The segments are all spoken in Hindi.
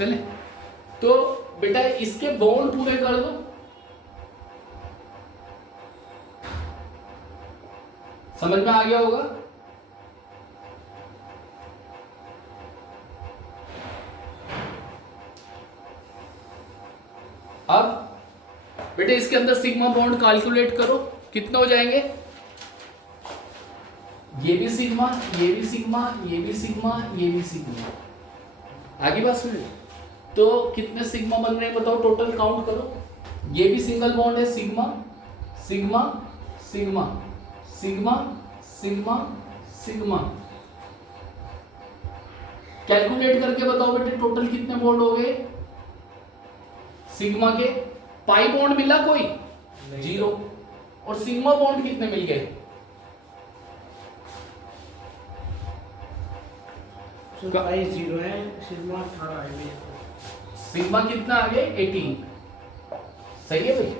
चले, तो बेटा इसके बॉन्ड पूरे कर दो। समझ में आ गया होगा। अब बेटे इसके अंदर सिग्मा बॉन्ड कैलकुलेट करो, कितने हो जाएंगे? ये भी सिग्मा, ये भी सिग्मा, ये भी सिग्मा, ये भी सिग्मा। आगे बात सुन। तो कितने सिग्मा बन रहे हैं बताओ, टोटल काउंट करो। ये भी सिंगल बॉन्ड है, sigma sigma sigma sigma sigma sigma. Calculate करके बताओ बेटे टोटल कितने बॉन्ड हो गए सिग्मा के। पाई बॉन्ड मिला कोई? 0। और सिग्मा बॉन्ड कितने मिल गए? पाई 0 है, सिग्मा 18 है। सिग्मा कितना आ गए? 18। सही है भाई।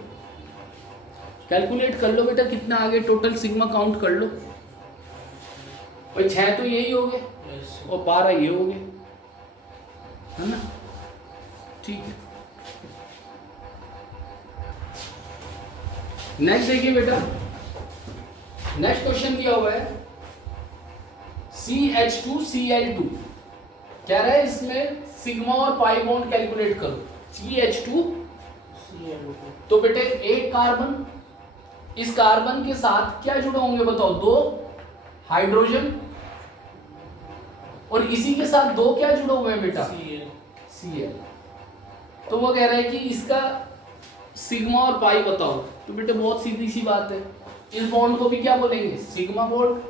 कैलकुलेट कर लो बेटा कितना आ गए टोटल सिग्मा, काउंट कर लो भाई। 6 तो यही हो गए और 12 ये हो गए, है ना? ठीक है। नेक्स्ट देखिए बेटा, नेक्स्ट क्वेश्चन दिया हुआ है CH2Cl2। कह रहा है इसमें सिग्मा और पाई बॉन्ड कैलकुलेट करो। CH2Cl2। तो बेटे एक कार्बन, इस कार्बन के साथ क्या जुड़े होंगे बताओ? 2 हाइड्रोजन। और इसी के साथ 2 क्या जुड़े हुए हैं बेटा? Cl। तो वो कह रहा है कि इसका सिग्मा और पाई बताओ। तो बेटे बहुत सीधी सी बात है, इस बॉन्ड को भी क्या बोलेंगे? Sigma bond,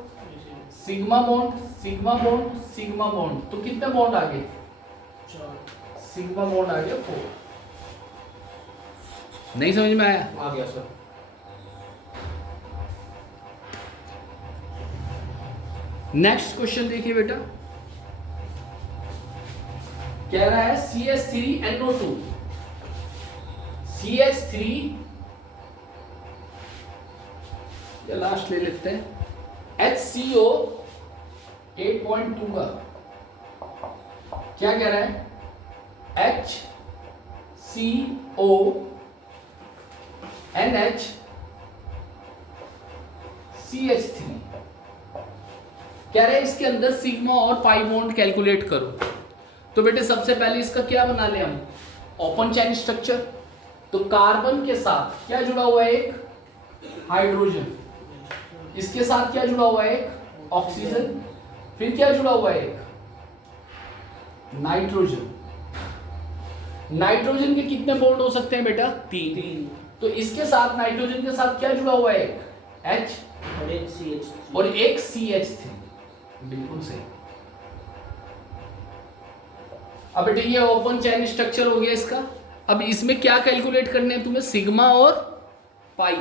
sigma bond, sigma bond, sigma bond. तो कितने बॉन्ड आ गए? 4। सिग्मा बॉन्ड आ गया 4। नहीं समझ में आया? आ गया सर। नेक्स्ट क्वेश्चन देखिए बेटा, कह रहा है CH3NO2। CH3 या लास्ट ले लेते हैं, HCO 8.2 का क्या कह रहा है? HCO NH CH3। कह रहे हैं इसके अंदर सिग्मा और पाई बॉन्ड कैलकुलेट करो। तो बेटे सबसे पहले इसका क्या बना ले हम? Open chain structure. तो कार्बन के साथ क्या जुड़ा हुआ है? एक हाइड्रोजन। इसके साथ क्या जुड़ा हुआ है? एक ऑक्सीजन। फिर क्या जुड़ा हुआ है? एक नाइट्रोजन। नाइट्रोजन के कितने बॉन्ड हो सकते हैं बेटा? 3। तो इसके साथ नाइट्रोजन के साथ क्या जुड़ा हुआ है? एक H और एक CH3। बिल्कुल सही। अब बेटे ये ओपन चेन स्ट्रक्चर हो गया इसका। अब इसमें क्या कैलकुलेट करने हैं तुम्हें? सिग्मा और पाई।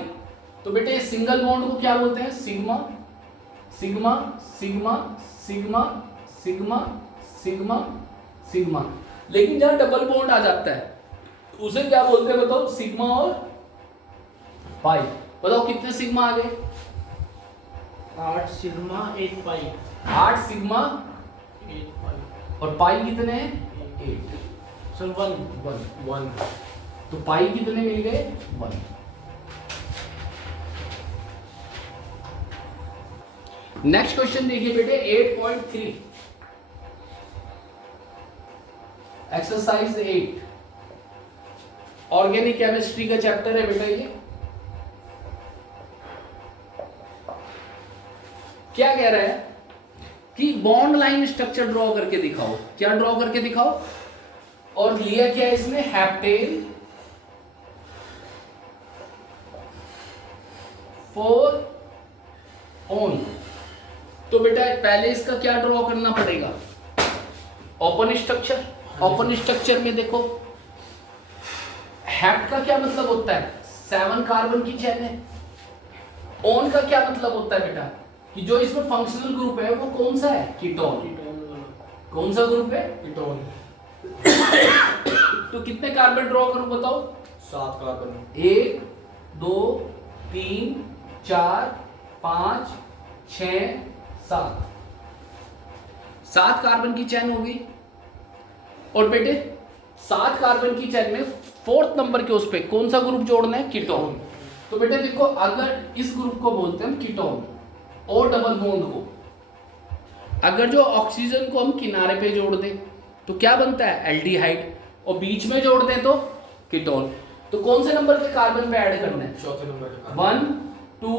तो बेटे सिंगल बॉन्ड को क्या बोलते हैं? Sigma sigma sigma sigma sigma sigma sigma. लेकिन जहां डबल बॉन्ड आ जाता है उसे क्या बोलते हैं बताओ? सिग्मा और पाई। बताओ कितने सिग्मा आ गए? 8 सिग्मा 1 पाई। 8 सिग्मा 1 पाई। और पाई कितने हैं? 8। सर 1। तो पाई कितने मिल गए? 1। नेक्स्ट क्वेश्चन देखिए बेटे 8.3 एक्सरसाइज 8 ऑर्गेनिक केमिस्ट्री का चैप्टर है बेटा। ये क्या कह रहा है कि बॉन्ड लाइन स्ट्रक्चर ड्रॉ करके दिखाओ। क्या ड्रॉ करके दिखाओ? और लिया क्या है इसमें? Heptane 4 own. तो बेटा पहले इसका क्या ड्रॉ करना पड़ेगा? Open structure. ओपन स्ट्रक्चर में देखो हेप्ट का क्या मतलब होता है? 7 कार्बन की चेन है। ओन का क्या मतलब होता है बेटा? कि जो इसमें फंक्शनल ग्रुप है वो कौन सा है? कीटोन। कौन सा ग्रुप है? कीटोन। तो कितने कार्बन ड्रॉ करूं बताओ? 7 कार्बन। 1 2 3 4 5 6 7 कार्बन की चेन हो गई। और बेटे 7 कार्बन की चेन में 4th नंबर के उस पे कौन सा ग्रुप जोड़ना है? कीटोन। तो बेटे देखो, अगर इस ग्रुप को बोलते हैं हम कीटोन, O डबल बॉन्ड को अगर जो ऑक्सीजन को हम किनारे पे जोड़ दें तो क्या बनता है? एल्डिहाइड। और बीच में जोड़ दें तो कीटोन। तो कौन से नंबर के कार्बन पे ऐड करना है? चौथे नंबर का 1 2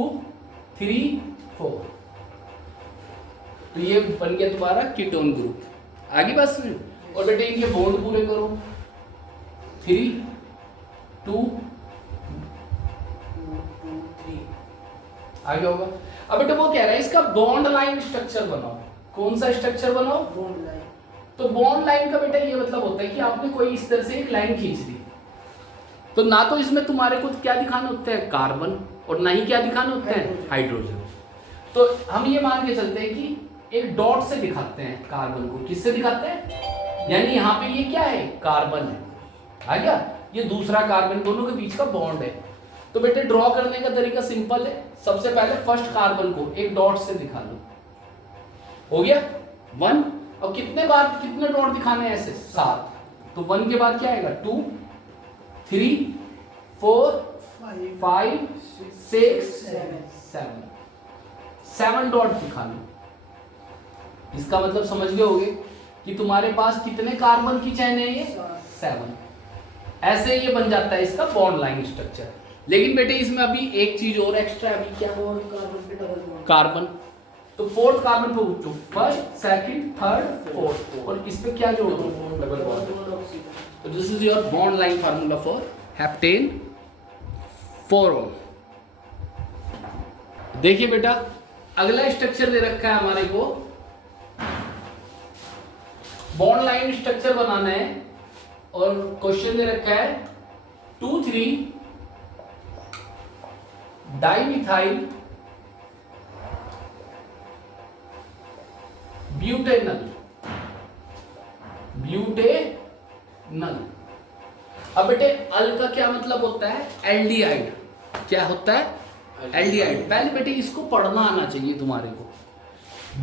3 4। तो ये बन गया तुम्हारा कीटोन ग्रुप। आगे बात सुनो। और बेटे इनके बॉन्ड पूरे करो, 3 2 आगे होगा। अब बेटे वो कह रहा है इसका बॉन्ड लाइन स्ट्रक्चर बनाओ। कौन सा स्ट्रक्चर बनाओ? Bond line. तो बॉन्ड लाइन का बेटा ये मतलब होता है कि आपने कोई इस तरह से एक लाइन खींच दी, तो ना तो इसमें तुम्हारे को क्या दिखाना होता है? कार्बन, और ना ही क्या दिखाना होता है? हाइड्रोजन। तो हम ये मान के चलते हैं कि एक डॉट से दिखाते हैं कार्बन को। किससे दिखाते हैं? यानी यहाँ पे ये क्या है? कार्बन है। आ गया? ये दूसरा कार्बन, दोनों के बीच का बॉन्ड है। तो बेटे ड्रॉ करने का तरीका सिंपल है। सबसे पहले फर्स्ट कार्बन को एक डॉट से दिखा लो। हो गया 1। और कितने बार कितने डॉट दिखाने हैं? ऐसे 7। तो 1 के बाद क्या आएगा? 2 3 4 5 6 7 डॉट दिखा लो। इसका मतलब समझ गए होगे कि तुम्हारे पास कितने कार्बन की चेन है? ये 7। ऐसे ये बन जाता है इसका बॉन्ड लाइन स्ट्रक्चर। लेकिन बेटे इसमें अभी एक चीज और एक्स्ट्रा, अभी क्या? कार्बन पे डबल बॉन्ड। कार्बन। तो 4th कार्बन पे उठो, 1st 2nd 3rd 4th, और इस पे क्या जोड़ दो? Double bond. तो this is your bond line formula for heptane 4O। देखिए बेटा, अगला स्ट्रक्चर दे रखा है हमारे को, बॉन्ड लाइन स्ट्रक्चर बनाना है। और क्वेश्चन दे रखा है 2,3 डाइमिथाइल ब्यूटेनल। अब बेटे अल का क्या मतलब होता है? एल्डिहाइड। क्या होता है? एल्डिहाइड। पहले बेटे इसको पढ़ना आना चाहिए तुम्हारे को।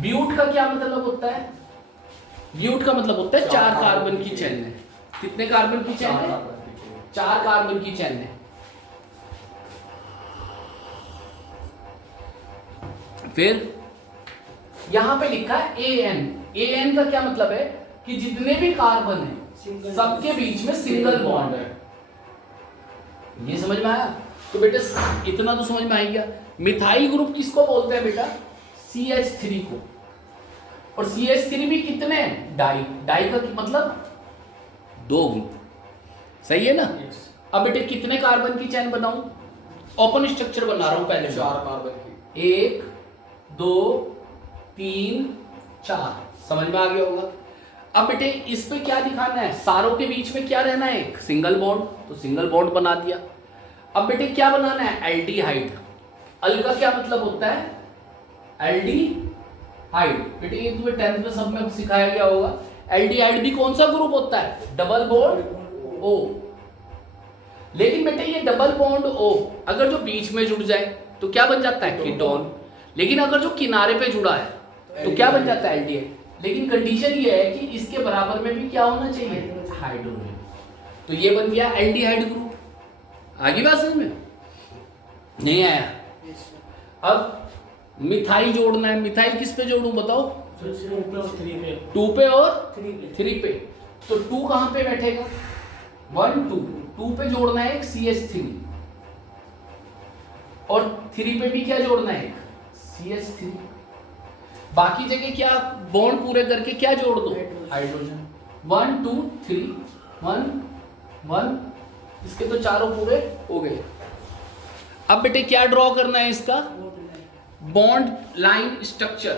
ब्यूट का क्या मतलब होता है? ब्यूट का मतलब होता है 4 कार्बन की चेन है। कितने कार्बन की चेन है? 4 कार्बन की चेन है। फिर यहां पे लिखा है AN। AN का क्या मतलब है? कि जितने भी कार्बन है सबके बीच में सिंगल बॉन्ड है। ये समझ में आया? तो बेटे इतना तो समझ में आ गया। मिथाइल ग्रुप किसको बोलते हैं बेटा? CH3 को। और CH3 भी कितने हैं? डाई। डाई का मतलब 2 ग्रुप। सही है ना? अब बेटे कितने कार्बन की चेन बनाऊं? ओपन स्ट्रक्चर बना रहा हूं पहले। 4 कार्बन की। 1 2 3 4। समझ में आ गया होगा। अब बेटे इस पे क्या दिखाना है? सारों के बीच में क्या रहना है? एक सिंगल बॉन्ड। तो सिंगल बॉन्ड बना दिया। अब बेटे क्या बनाना है? एल्डिहाइड। अल का क्या मतलब होता है? एल्डिहाइड। बेटे ये तुम्हें 10th में सब में सिखाया गया होगा। एल्डिहाइड भी कौन सा ग्रुप होता है? Double bond O। लेकिन बेटे ये डबल बॉन्ड O अगर जो बीच में जुड़ जाए तो क्या बन जाता है? कीटोन। लेकिन अगर जो किनारे पे जुड़ा है तो क्या बन जाता है? एल्डिहाइड। लेकिन कंडीशन ये है कि इसके बराबर में भी क्या होना चाहिए? हाइड्रोजन। तो ये बन गया एल्डिहाइड ग्रुप। आगे बात समझ में नहीं आया? अब मिथाइल जोड़ना है। मिथाइल किस पे जोड़ूं बताओ? 2 पे और 3 पे। तो 2 कहां पे बैठेगा? 1 2 2 पे जोड़ना है एक CH3, और 3 पे भी क्या जोड़ना है? एक CH3। बाकी जगह क्या बॉन्ड पूरे करके क्या जोड़ दो? हाइड्रोजन। 1 2 3 1 1। इसके तो चारों पूरे हो गए। अब बेटे क्या ड्रॉ करना है? इसका बॉन्ड लाइन स्ट्रक्चर।